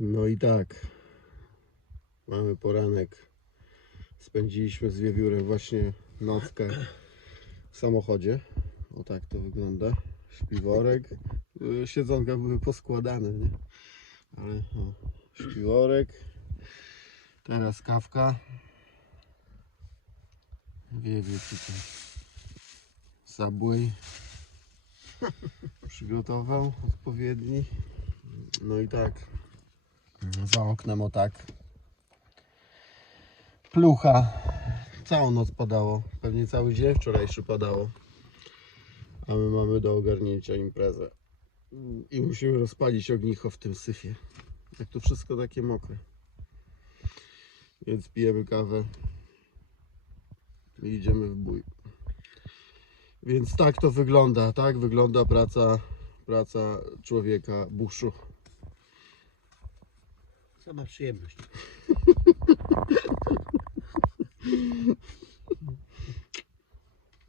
No i tak. Mamy poranek. Spędziliśmy z wiewiórem właśnie nockę w samochodzie. O tak to wygląda. Śpiworek. Y, Siedzonka były poskładane, nie? Ale o, śpiworek. Teraz kawka. Wiewiór tutaj. Subway. Przygotował odpowiedni. No i tak. Za oknem o tak. Plucha. Całą noc padało. Pewnie cały dzień wczorajszy padało. A my mamy do ogarnięcia imprezę. I musimy rozpalić ognicho w tym syfie. Jak to wszystko takie mokre. Więc pijemy kawę. I idziemy w bój. Więc tak to wygląda. Tak wygląda praca, praca człowieka buszu. Sama przyjemność.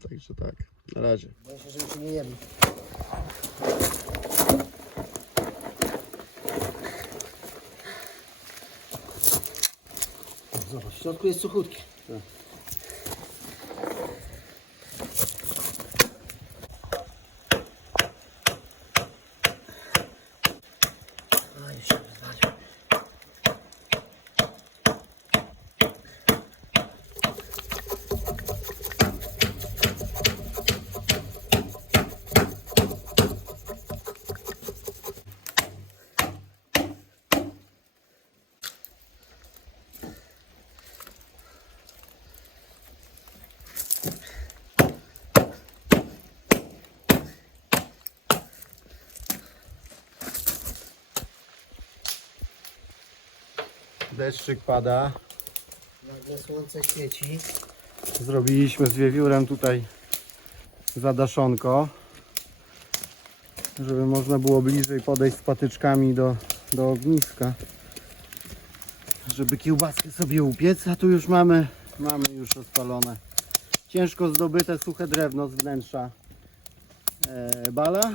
Także tak. Na razie. Boję się, że już nie jemy. Zobacz, w środku jest suchutkie. A, Deszczyk pada. Nagle słońce świeci. Zrobiliśmy z wiewiórem tutaj zadaszonko, żeby można było bliżej podejść z patyczkami do, do ogniska, żeby kiełbaskę sobie upiec, a tu już mamy, mamy już rozpalone ciężko zdobyte suche drewno z wnętrza e, bala.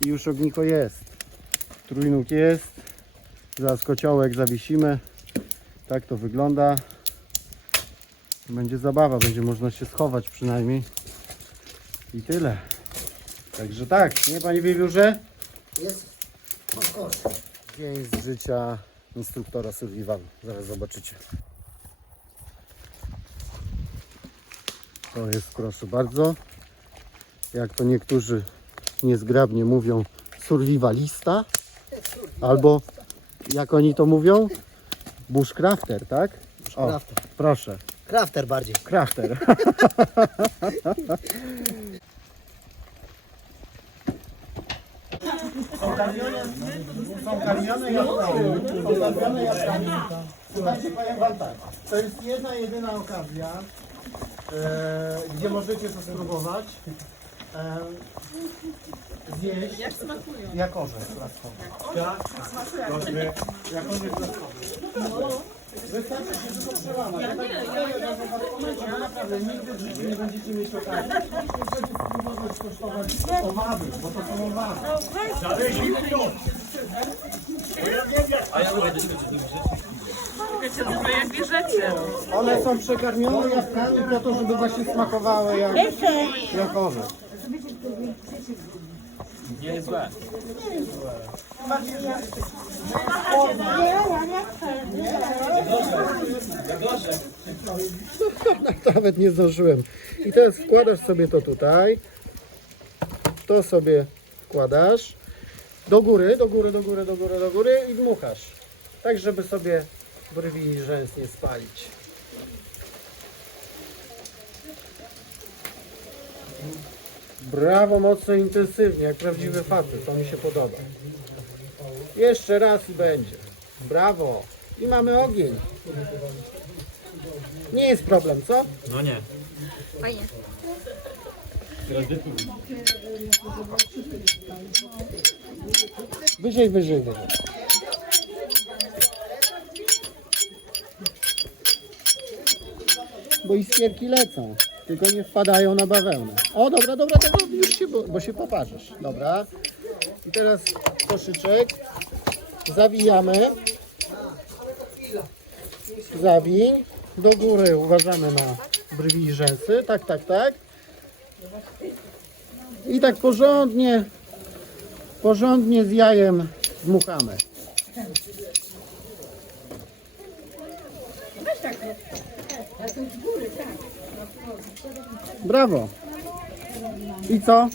I już ogniko jest, trójnóg jest, zaraz kociołek zawiesimy. Tak to wygląda. Będzie zabawa, będzie można się schować przynajmniej. I tyle. Także tak, nie panie wiewiórze? Jest podkosz. Dzień z życia instruktora survival. Zaraz zobaczycie. To jest proszę bardzo. Jak to niektórzy niezgrabnie mówią, survivalista. Albo jak oni to mówią? Bushcrafter, tak? O, Crafter. proszę. Crafter bardziej. Crafter. Są karmione jabłkami. Są. Słuchajcie, powiem wam tak. To jest jedna, jedyna okazja, e, gdzie możecie to spróbować. E, zjeść. Jak smakują? Jak orzeł klaskowy. Jak? Dobry. Jak orzeł klaskowy. Wystarczy się tylko przełamać. Ja tak serio, ja naprawdę nigdy w życiu nie będziecie mieć okazji. Możecie spróbować skosztować owawy, bo to są owawy. Wiecie, dobre jak bierzecie. One są przekarmione jabłkami po to, żeby właśnie smakowały jak, jak orzeł. Nawet nie zdążyłem. I teraz wkładasz sobie to tutaj. To sobie wkładasz. Do góry, do góry, do góry, do góry, do góry i dmuchasz. Tak, żeby sobie brwi i rzęs nie spalić. Brawo, mocno intensywnie, jak prawdziwy facet. To mi się podoba. Jeszcze raz i będzie. Brawo. I mamy ogień. Nie jest problem, co? Fajnie. Wyżej, wyżej, wyżej. Bo iskierki lecą, tylko nie wpadają na bawełnę. O, dobra, dobra, dobra, już się, bo, bo się poparzysz. Dobra. I teraz koszyczek zawijamy. Zawiń. Do góry uważamy na brwi i rzęsy. Tak, tak, tak. I tak porządnie, porządnie z jajem dmuchamy. Brawo. I co?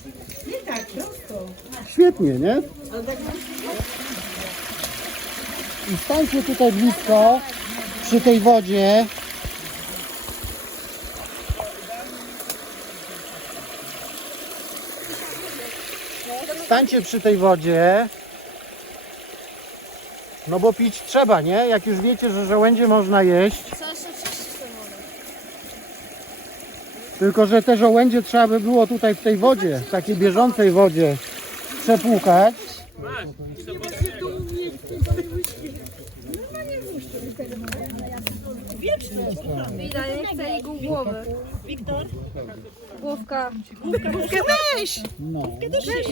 Świetnie, nie? I stańcie tutaj blisko, przy tej wodzie. Stańcie przy tej wodzie. No bo pić trzeba, nie? Jak już wiecie, że żołędzie można jeść. Tylko, że te żołędzie trzeba by było tutaj w tej wodzie, w takiej bieżącej wodzie przepłukać. Widać, nie chcę jego głowy. Wiktor? Główka.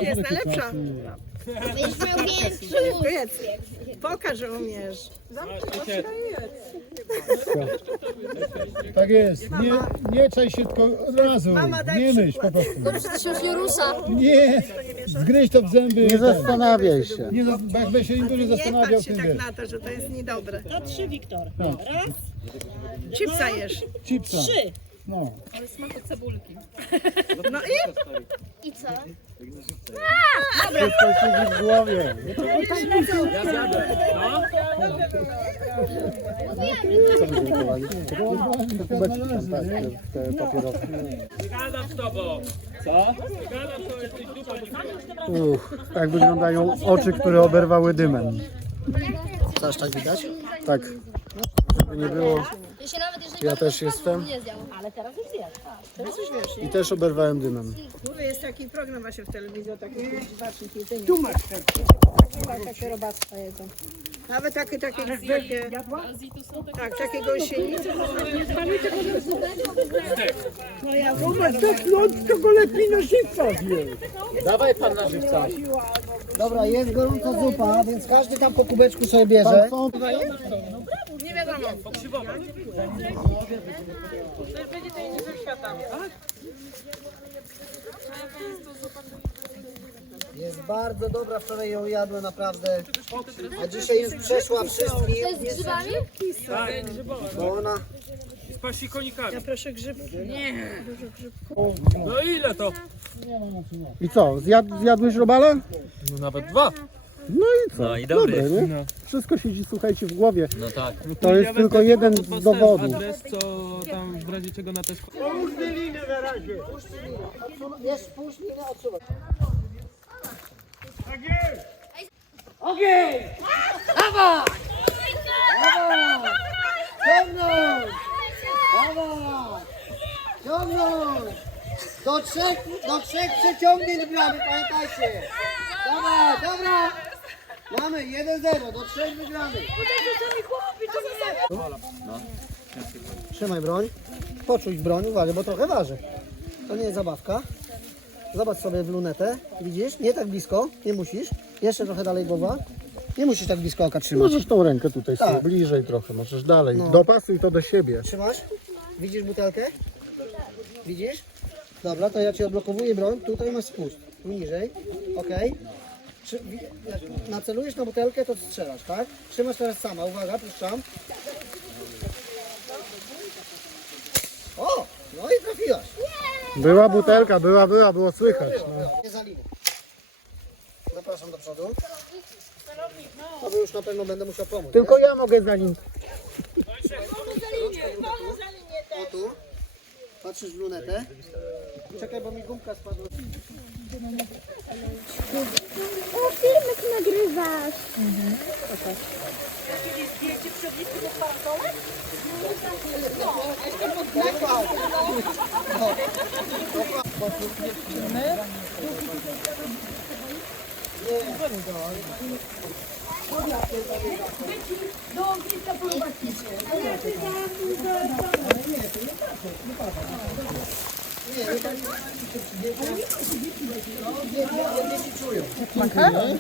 jest najlepsza. Będziesz miał większą. Pokaż, że umiesz. Tak jest. Nie, nie czaj się tylko od razu. Mama, daj nie myśl po prostu. To przecież już nie rusza. Nie, zgryź to w zęby. Nie zastanawiaj się. Nie, bo jakby się im dłużej Nie zastanawiał, patrz się tym tak wiesz. na to, że to jest niedobre. To trzy, Wiktor. No. Raz, Chipsa jesz. Chipsa. trzy. No. No i co? Wszystko siedzi w głowie. Co mi dziękowali? Te kubeczki tam, tak, te, te papierosy. Gadam z tobą. Co? Gadam z tobą, jesteś dupa. Uch, tak wyglądają oczy, które oberwały dymem. Coś tak widać? Tak, żeby nie było. Ja się nawet jeżeli Ja mam też to jestem. Nie zjadł. Ale teraz już zjadł. tak. teraz już wiesz. I też oberwałem dymem. Mówię, jest taki program właśnie w telewizji o takich dziwacznych jedzeniach. Tu masz takie. Takie robactwa jedzą. Nawet takie, takie, takie, tak, takie gąsienice. No ja Dawaj pan na żywca. Dobra, jest gorąca zupa, więc każdy tam po kubeczku sobie bierze. Są nie wiadomo. Jest bardzo dobra, wczoraj ją jadłem naprawdę. A dzisiaj już przeszła wszystkim. To jest z grzybami? Bo ona Z pasikonikami. Ja proszę grzyb. No ile to? I co, zjad, zjadłeś robala? No nawet dwa. No i co? No i dobry. Dobre, nie? Wszystko siedzi, słuchajcie, w głowie. No tak. To jest tylko jeden z dowodów. Adres, co tam w razie czego na te jest puść linę odsuwać. Ciągnąć! Dawaj! Ciągnąć! Do trzech, do trzech przeciągnięć bramy, pamiętajcie! Dawaj, dobra! Mamy 1-0, do trzech wygramy. Trzymaj broń. Poczuć broń, uwaga, bo trochę waży. To nie jest zabawka. Zobacz sobie w lunetę. Widzisz? Nie tak blisko, nie musisz. Jeszcze trochę dalej głowa. Nie musisz tak blisko oka trzymać. Możesz tą rękę tutaj sobie Tak. bliżej trochę, możesz dalej. No. Dopasuj to do siebie. Trzymasz? Widzisz butelkę? Widzisz? Dobra, to ja Ci odblokowuję broń. Tutaj masz spust. Tu niżej. Ok. Czy, wi- nacelujesz na butelkę, to strzelasz, tak? Trzymasz teraz sama. Uwaga, puszczam. O! No i trafiłaś. Była butelka, była, była, było słychać. No. Nie za linię. Zapraszam do przodu. To już na pewno będę musiał pomóc. Tylko ja mogę za nim. O tu. Patrzysz w lunetę? Czekaj, bo mi gumka spadła. O, filmik nagrywasz. Mhm. Okay. Jakieś zdjęcie przed liczbą parkowe? No, jeszcze pod znaką. My? Do ogniska polować się. Bakar mısın?